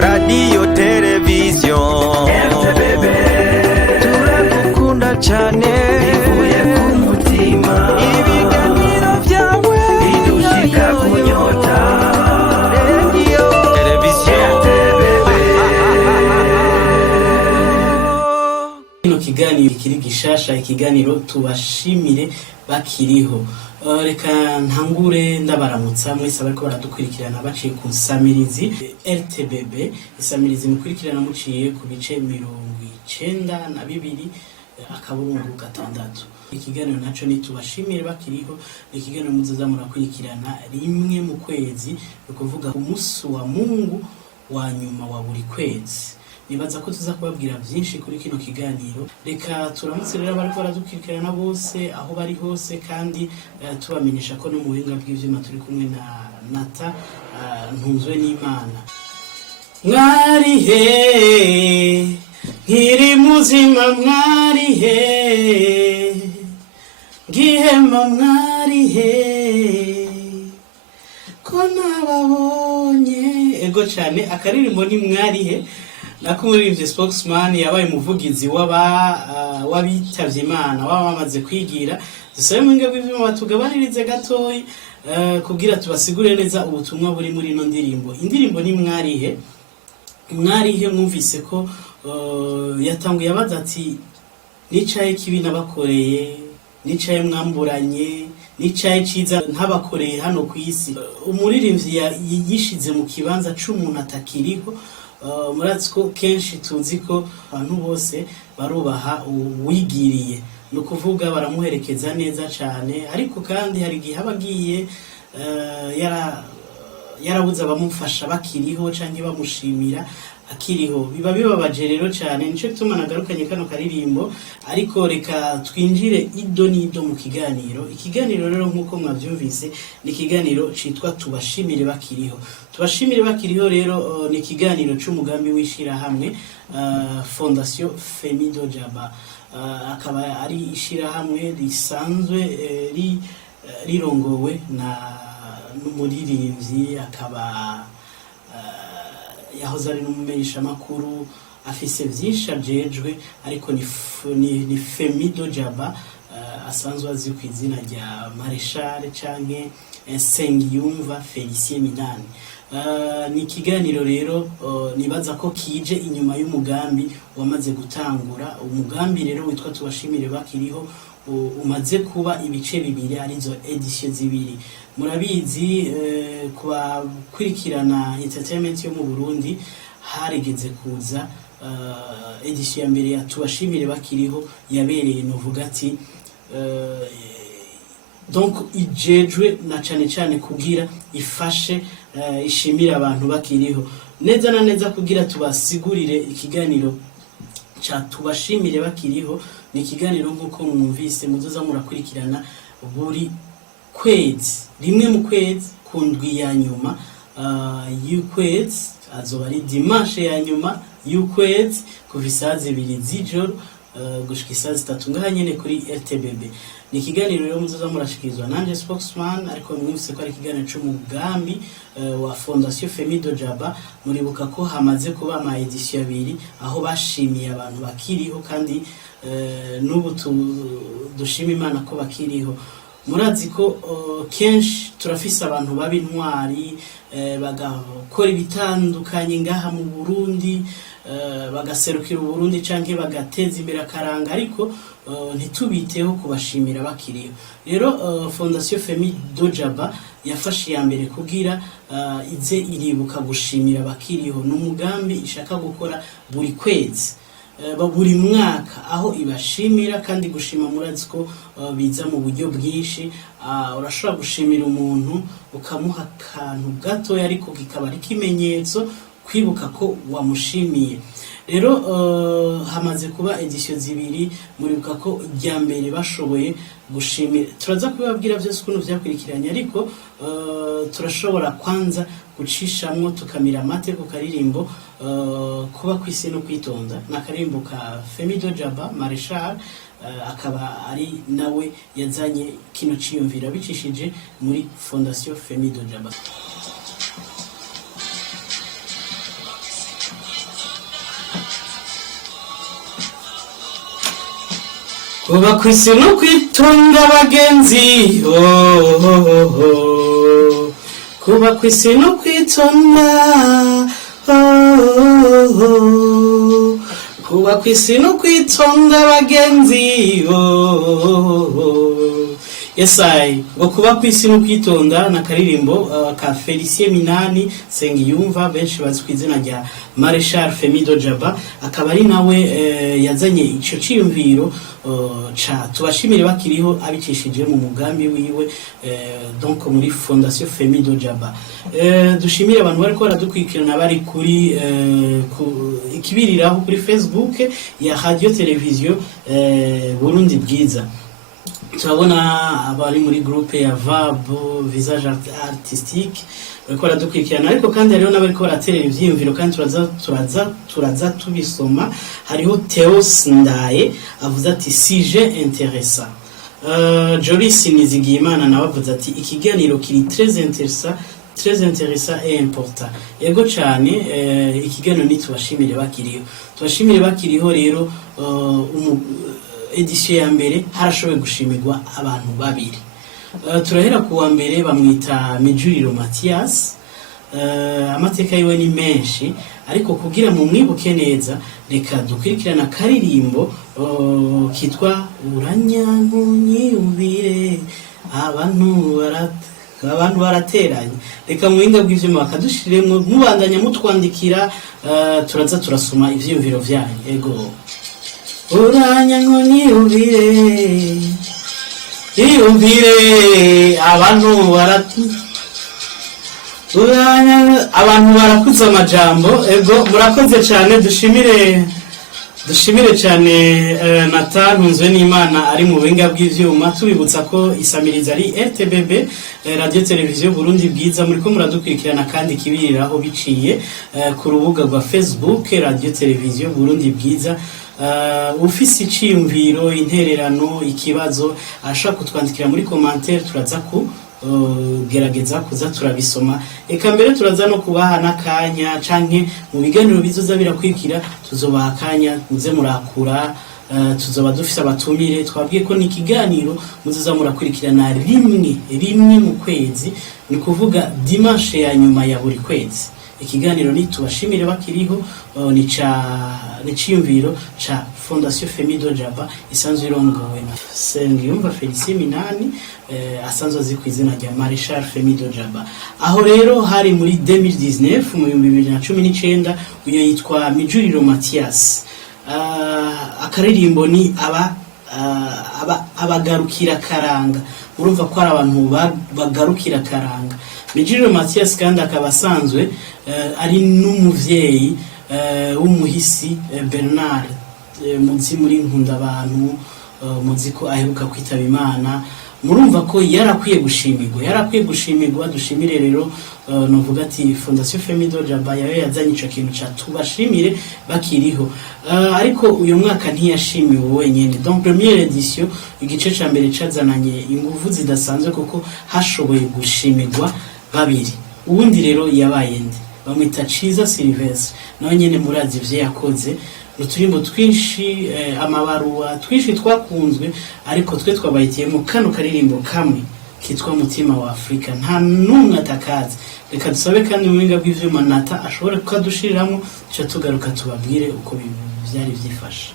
radio televiziyo RTBB turagukunda cyane bivuye ku mutima ibiganiro byawe bidushika kunyota radio televiziyo RTBB. Kino kiganiro kiri gishasha, ikiganiro tubashimire bakiriho. Reka ntangure ndabaramutsa mwese bariko baradukurikirana baciye ku Nsamirizi RTBB. Isamirizi mukurikirana muciye ku bice 92 akaburungu gatandatu. Ikiganiro naco ni tubashimire bakiriho, ikiganiro muzoza murakurikirana rimwe mu kwezi, ukuvuga ku musi wa Mungu wa nyuma wa buri kwezi. Nibaza ko tuza kubabwira byinshi kuri kino kiganiro. Reka turamutse rero bariko baradukirikirana bose aho bari hose, kandi tubamenyesha ko no mu buhinga bw'ivyuma turi kumwe na Nata Ntunzwe n'Imana. Mwari he nkiri muzima, mwari he ngihema, mwari he ko nababonye. Ego cyane akaririmbo ni mwari he nakumurivye spokesman yabaye umuvugizi wabitavye Imana bamaze kwigira. Dusabe mu ngabwe byo batugabanirize gatoyi kugira tubasigure neza ubutumwa buri muri no ndirimbo. Indirimbo ni mwarihe. Mwarihe mwumvise ko yatanguye abaza ati nicaye kibi nabakoreye, nicaye mwamburanye, nicaye ciza ntabakoreye hano ku isi. Umuririmbyi yishize mu kibanza c'umuntu atakiriho. Muratsi ko kenshi tuzi ko abantu bose barubaha uwigiriye, no kuvuga baramuherekeza neza cyane, ariko kandi hari gihe abagiye yarabuze abamufasha bakiriho canke bamushimira akiriho. Biba bibabaje rero cyane, nico gituma nagarukanye kano karirimbo. Ariko reka twinjire ido nido mu kiganiro. Ikiganiro rero nkuko mwavyumvise ni ikiganiro citwa tubashimire bakiriho. Tubashimire bakiriho rero ni ikiganiro c'umugambi wishira hamwe Fondation Femido Jaba. Akaba ari ishira hamwe risanzwe rirongowe na n'umuririmbyi, akaba yahoze ari n'umumenyesha makuru, afise vyinshi ajejwe, ariko ni Femido Jaba asanzwe azi ku izina rya Marechal canke Sengiyumva Felicien Minani. Ni ikiganiro rero nibaza ko kije inyuma y'umugambi wamaze gutangura. Umugambi rero witwa tubashimire bakiriho umaze kuba ibice bibiri, arizo edition zibiri. Murabizi kuba kurikirana entertainment yo mu Burundi harigeze kuza edition ya mbere ya tubashimire bakiriho yabereye novuga ati donc ijejwe na cyane kugira ifashe ishimira abantu bakiriho neza na neza, kugira tubasigurire ikiganiro cha tubashimire bakiriho. Ni ikiganiro nkuko mwumvise muzoza murakurikirana buri kwezi, rimwe mu kwezi, kundwi ya nyuma y'ukwezi, azoba ari dimanche ya nyuma y'ukwezi kuva isaha 2 z'ijoro gushika isaha 3 ngaha nyene kuri RTBB. Ni ikiganiro rero muzoza murashikirizwa nanje spokesman, ariko mwumvise ko ari ikiganiro c'umugambi wa Fondation Femido Jaba. Muribuka ko hamaze kuba ama edition 2 aho bashimiye abantu bakiriho, kandi n'ubu dushima Imana ko bakiriho. Murazi ko kenshi turafise abantu babintwari bagakora ibitandukanye ngaha mu Burundi, bagaserukira Burundi canke bagateza imbere akaranga, ariko ntitubiteho kubashimira bakiriho. Rero Fondation Femido Jaba yafashe ya mbere kugira ize iribuka gushimira bakiriho. N'umugambi ishaka gukora buri kwezi, buri mwaka, aho ibashimira kandi gushima. Murazi ko biza mu buryo bwinshi. Urashobora gushimira umuntu ukamuha akantu gato, ariko kikaba ari kimenyetso kwibuka ko wamushimiye. Rero hamaze kuba edition zibiri. Muribuka ko rya mbere bashoboye gushimira, turaza kubabwira byose ukuntu vyakurikiranye, ariko turashobora kwanza gucishamwo tukamira amate ku karirimbo kuba kwisi no kwitonda. Na karirimbo ka Femido Jaba Marechal, akaba ari nawe yazanye kino ciyumvira bicishije muri Fondation Femido Jaba. kuba kwisi no kwitonda bagenzi, oh, oh, oh, oh. Kuba kwisi no kwitonda, oh, oh, oh. Kuba kwisi no kwitonda bagenzi, oh, oh, oh. Yesai, ngo kuba kwisi no kwitonda na karirimbo ka Felicien Minani Sengiyumva benshi bazi ku izina rya Marshal Femido Jaba, akaba ari nawe yazanye ico ciyumviro ca tubashimire bakiriho abicishije mu mugambi wiwe, donc muri Fondation Femido Jaba. Dushimire abantu bariko baradukwikirana bari kuri ikibiriraho kuri Facebook ya Radio Television Burundi Bwiza. Turabona abari muri groupe ya VAB Visage Artistique bariko baradukwikirana, ariko kandi hariho n'abariko baraterera ivyiyumviro kandi turaza tubisoma. Hariho Theos Ndaye avuze ati sujet intéressant. Joris Nizigiyimana nawe avuze ati ikiganiro kiri très intéressant et important. Ego cyane, ikiganiro ni tubashimire bakiriho rero. Edition ya mbere harashoboye gushimirwa abantu babiri. Turahera kuwa mbere bamwita Mijuriro Mathias. Amateka yiwe ni menshi, ariko kugira mu mwibuke neza reka dukurikirana karirimbo kitwa Uranyankunyiyumvire, abantu barateranye. Reka muhinga bw'ivyuma bakadushiremwo, mubandanya mutwandikira, turaza turasoma ivyiyumviro vyanyu. Ego Uranyankunyiyumvire, iyumvire abantu barakuza amajambo. Ego murakoze cyane, dushimire cyane Nathan Nzwe n'Imana ari mu buhinga bw'ivyuma. Tubibutsa ko isamiriza ari RTBB, Radio Television Burundi Bwiza. Muriko muradukurikirana kandi kibiriraho biciye ku rubuga rwa Facebook Radio Television Burundi Bwiza. Ufise iciyumviro, intererano, ikibazo ashaka kutwandikira muri commentaire, turaza gerageza kuza turabisoma. Eka mbere turaza no kubaha nakanya canke mu biganiro bizoza birakwikira tuzobaha akanya muze murakura. Tuzoba dufise abatumire, twabwiye ko ni ikiganiro muzoza murakurikirana rimwe mu kwezi, ni kuvuga dimanche ya nyuma ya buri kwezi. Ikiganiro ni tubashimire bakiriho, ni ciyumviro ca Fondation Femido Jaba isanzwe irongowe na Sengiyumva Felicien Minani, asanzwe azi ku izina rya Marshal Femido Jaba. Aho rero hari muri 2019 mu 2019, uyo yitwa Mijuriro Mathias. Akaririmbo ni abagarukira karanga. Urumva ko ari abantu bagarukira karanga. Mijuriro Mathias kandi akaba asanzwe ari n'umuvyeyi w'umuhisi Bernard, muzi muri Nkunda abantu, muzi ko aheruka kwitaba Imana. Murumva ko yarakwiye gushimirwa. Dushimire rero, novuga ati Fondation Femido Jaba yayo yazanye ico kintu ca tubashimire bakiriho. Ariko uyu mwaka ntiyashimiwe wenyene, donc première édition igice ca mbere cazananye inguvu zidasanzwe kuko hashoboye gushimirwa babiri. Ubundi rero yabaye nde, bamwita Ciza Sylvestre, nawe nyene murazi ivyo yakoze. Uturimbo twinshi, amabaruwa twinshi twakunzwe, ariko twe twabayitiyemo kano karirimbo kamwe kitwa Mutima wa Afrika. Nta numwe atakazi. Reka dusabe kandi mu buhinga bw'ivyuma Nata ashobore kukadushiriramo, cyo tugaruka tubabwire uko byari byifashe.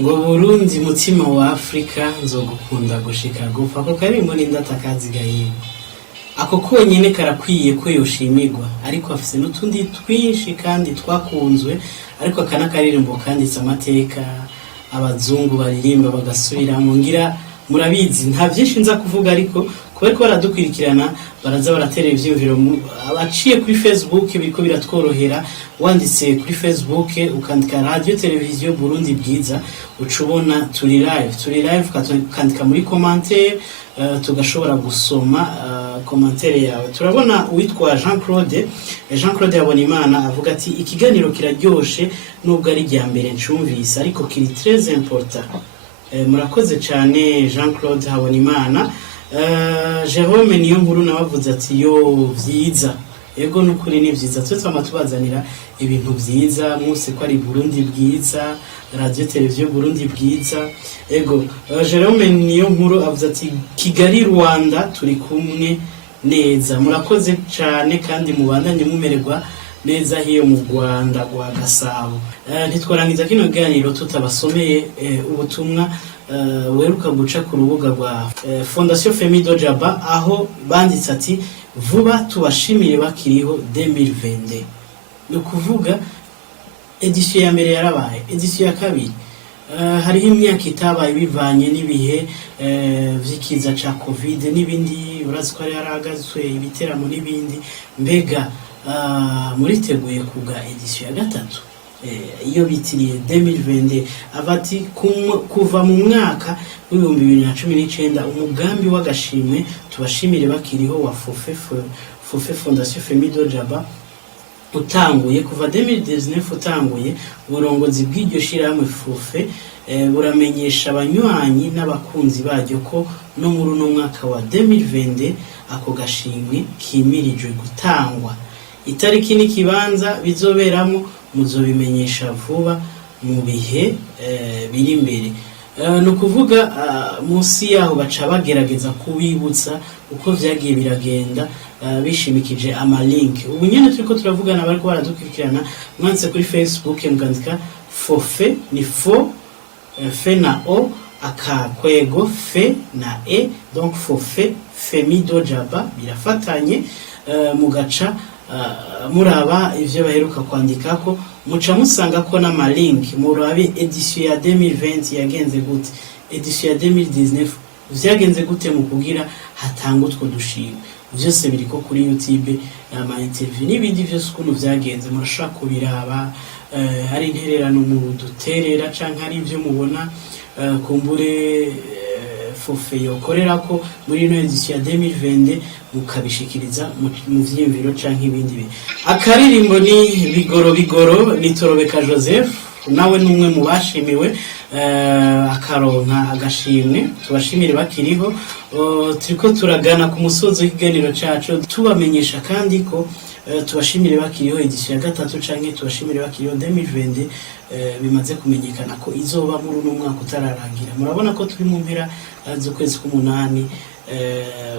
Ngo Burundi mutima wa Afrika, nzogukunda gushika gupfa. Ako karirimbo ni ndatakazi gahiye. Ako konyene karakwiye ko yoshimirwa, ariko afise n'utundi twinshi kandi twakunzwe. Ariko akana karirimbo kanditse amateka, abazungu baririmba bagasubiramo. Ngira murabizi, nta byinshi nza kuvuga, ariko kubera ko baradukurikirana baraza baratera ivyiyumviro. Abaciye kuri Facebook biriko biratworohera, wanditse kuri Facebook ukandika Radio Television Burundi Bwiza, ucubona turi live ukandika muri commentaire, tugashobora gusoma commentaire yawe. Turabona uwitwa Jean Claude Habonimana avuga ati ikiganiro kiraryoshe nubwo ari rya mbere ncumvise, ariko kiri très important. Murakoze cyane Jean Claude Habonimana. Jerome niyo nkuru nabavuze ati yo vyiza, ego nukuri ni vyiza twese tubazanira ibintu vyiza mwese ko ari Burundi bwiza radio televiziyo Burundi bwiza ego Jerome niyo nkuru avuze ati Kigali Rwanda turi kumwe neza murakoze cyane kandi mubandanye mumererwa neza hiyo mu Rwanda rwa Gasabo ntitwarangiza kino ganiro tutabasomeye ubutumwa weruka guca ku rubuga rwa Fondation Femido Jaba aho banditse ati vuba tubashimire bakiriho 2022 no kuvuga edition ya mbere yarabaye edition ya kabiri hariho imyaka itabaye bivanye n'ibihe vyikiza ca covid n'ibindi urazi ko yaragazwe ibiteramo n'ibindi mbega muriteguye kuga edition ya gatatu iyo bitiriye 2022 abati kuva mu mwaka w'2019 umugambi w'agashimwe tubashimire bakiriho wa Fofe Fondation Femido Jaba utanguye kuva 2019 utanguye uburongozi bw'iryo shirahamwe Fofe buramenyesha abanywanyi n'abakunzi baryo ko no muri uno mwaka wa 2022 ako gashimwe kimirijwe gutangwa itariki n'ikibanza bizoberamo muzobimenyesha vuba mu bihe biri imbere no kuvuga munsi yaho baca bagerageza kubibutsa uko vyagiye biragenda bishimikije amalink ubu nyene turiko turavugana bariko baradukurikirana mwanze kuri Facebook mugandika Fofe ni fo fe na o akakwego fe na e donc Fofe Femido Jaba birafatanye mugaca muraba ivyo baheruka kwandikako muca musanga ko n'amalink murabe edition ya 2020 yagenze gute edition ya 2019 vyagenze gute mu kugira hatanga utwo dushimwe vyose biriko kuri YouTube ama interview n'ibindi vyose ukuntu vyagenze murashaka kubiraba hari intererano mu duterera canke hari ivyo mubona kumbure Fofe yokorerako muri no edition ya 2020 mukabishikiriza mu vyimviro canke ibindi akaririmbo ni bigoro ni Torobeka Joseph nawe numwe mu bashimiwe akaronka agashimwe tubashimire bakiriho turiko turagana ku musozo w'ikiganiro cacu tubamenyesha kandi ko tubashimire bakiriho edition ya gatatu canke tubashimire bakiriho 2020 bimaze kumenyekana ko izoba muri uno mwaka utararangira murabona ko turi mu mpera z'ukwezi k'umunani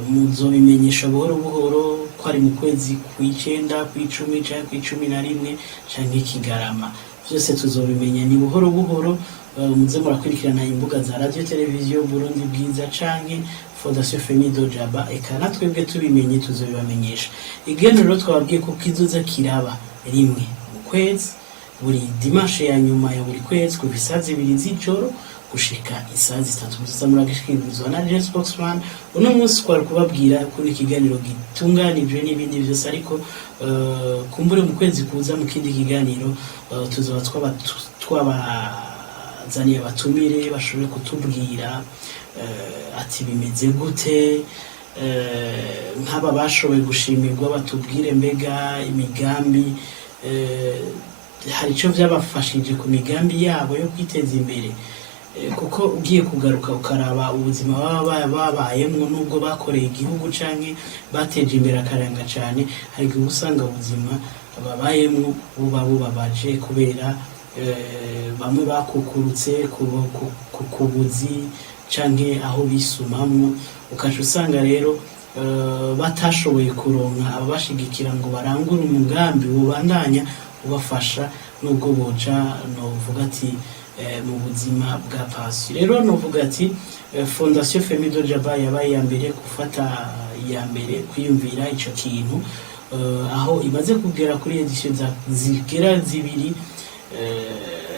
muzobimenyesha buhoro buhoro ko ari mu kwezi kw'icenda kw'icumi canke kw'icumi na rimwe canke Kigarama byose tuzobimenya ni buhoro buhoro muze murakurikirana imbuga za radio televiziyo Burundi bwiza canke Fondation Femido Jaba eka natwebwe tubimenye tuzobibamenyesha igenero twababwiye ko kizoza kiraba rimwe mu kwezi buri dimanche ya nyuma ya buri kwezi kuva isaha 2 z'ijoro gushika isaha 3 muzoza muragishikirizwa na Jess Boxman uno munsi twari kubabwira kuri ikiganiro gitunganijwe n'ibindi byose ariko kumbure mu kwezi kuza mu kindi kiganiro tuzoba twabazaniye abatumire bashobore kutubwira ati bimeze gute nk'aba bashoboye gushimirwa batubwire mbega imigambi hari icyo byabafashije ku migambi yabo yo kwiteza imbere kuko ugiye kugaruka ukaraba ubuzima baba babayemo nubwo bakoreye igihugu canke bateje imbere akaranga cyane hari usanga ubuzima babayemo bubabaje kubera bamwe bakukurutse kubuzi canke aho bisumamwo ukaje usanga rero batashoboye kuronka abashigikira ngo barangure umugambi ubandanya ubafasha nubwo boja no vuga ati mu buzima bwa pasi rero no vuga ati Fondation Femido Jaba yabaye ya mbere gufata ya mbere kwiyumvira ico kintu aho imaze kugera kuri edition zigera zibiri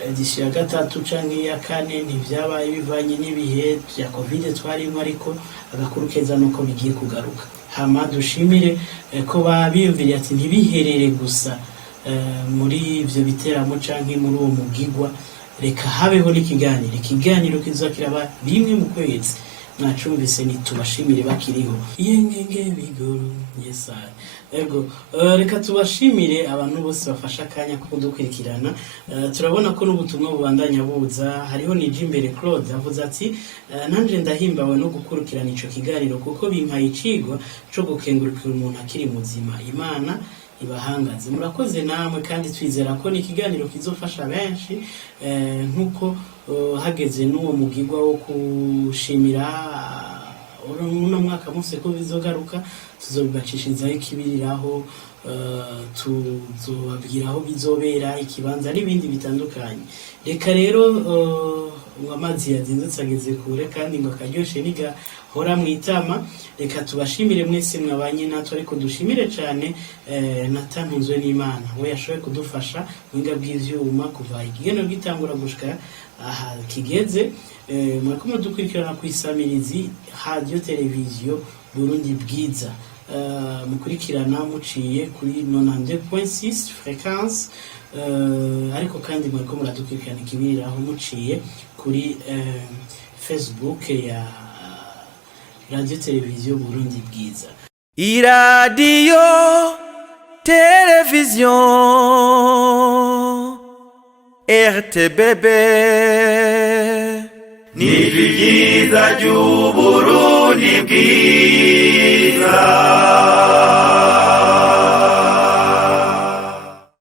edition ya gatatu canke ya kane ntivyabaye bivanye n'ibihe ya covid twarimo ariko agakuru keza nuko bigiye kugaruka hama dushimire ko babiyumviriye ati ntibiherere gusa muri ivyo biteramo canke muri uwo mugigwa reka habeho ikiganiro kizakiraba rimwe mu kwezi mwacumvise nitubashimire bakiriho yengenge bigoro yesa ego reka tubashimire abantu bose bafasha akanya ko kudukurikirana turabona ko n'ubutumwa bubandanya buza hariho nije imbere Claude avuze ati nanje ndahimbawe no gukurikirana ico kiganiro kuko bimpaye icigwa cyo gukengurukira umuntu akiri muzima Imana ibahangaze. Murakoze namwe kandi twizera ko ni ikiganiro kizofasha benshi nkuko hageze n'uwo mugigwa wo kushimira uno mwaka munsi ko bizogaruka tuzobibacishirizaho ikibiriraho tuzobabwira aho bizobera ikibanza n'ibindi bitandukanye. Reka rero amazi yazindutse ageze kure kandi ngo akaryoshe nigahora mwitama. Reka tubashimire mwese mwabanye natwe, ariko dushimire cyane natantunzwe n'Imana we yashoboye kudufasha mwinga bw'ivyuma kuva ikiganiro gitangura gushika aha kigeze. Mwako mudukurikirana ku isamirizi radio televiziyo Burundi Bwiza, mukurikirana muciye kuri 92.6 fréquence, ariko kandi mwako muradukurikirana ikibiriraho muciye kuri Facebook ya radio televiziyo Burundi Bwiza. Iradiyo televiziyo RTBB ni byiza by'Uburundi bwiza.